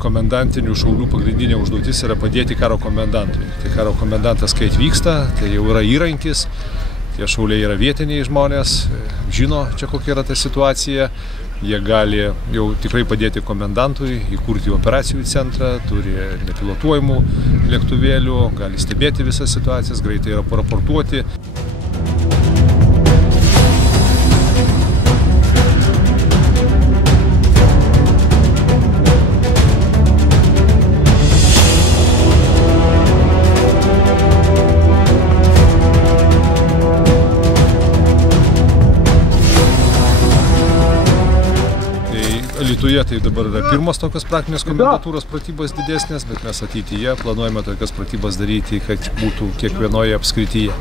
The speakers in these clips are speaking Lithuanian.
komendantinių šaulių pagrindinė užduotis yra padėti karo komendantui. Tai karo komendantas, kai atvyksta, tai jau yra įrankis, tie šauliai yra vietiniai žmonės, žino čia kokia yra ta situacija, jie gali jau tikrai padėti komendantui įkurti operacijų centrą, turi nepilotuojamų lėktuvėlių, gali stebėti visas situacijas, greitai yra paraportuoti. Alytuje tai dabar yra pirmas tokios praktinės komendatūros pratybos didesnės, bet mes ateityje planuojame tokias pratybas daryti, kad būtų kiekvienoje apskrityje.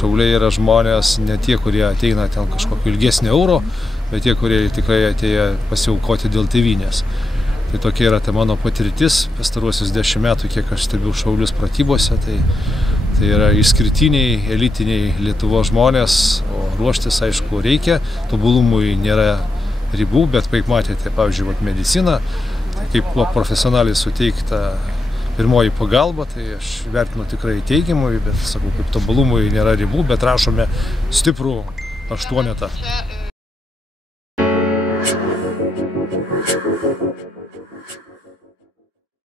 Šauliai yra žmonės ne tie, kurie ateina ten kažkokio ilgesnio euro, bet tie, kurie tikrai atėjo pasiaukoti dėl tėvynės. Tai tokia yra ta mano patirtis, pastaruosius 10 metų, kiek aš stebiu šaulius pratybose, tai yra išskirtiniai, elitiniai Lietuvos žmonės, o ruoštis, aišku, reikia, tobulumui nėra ribų, bet kaip matėte, pavyzdžiui, medicina, tai kaip profesionaliai suteikta pirmoji pagalba, tai aš vertinu tikrai teigiamai, bet sakau, kaip tobulumui nėra ribų, bet rašome stiprų 8.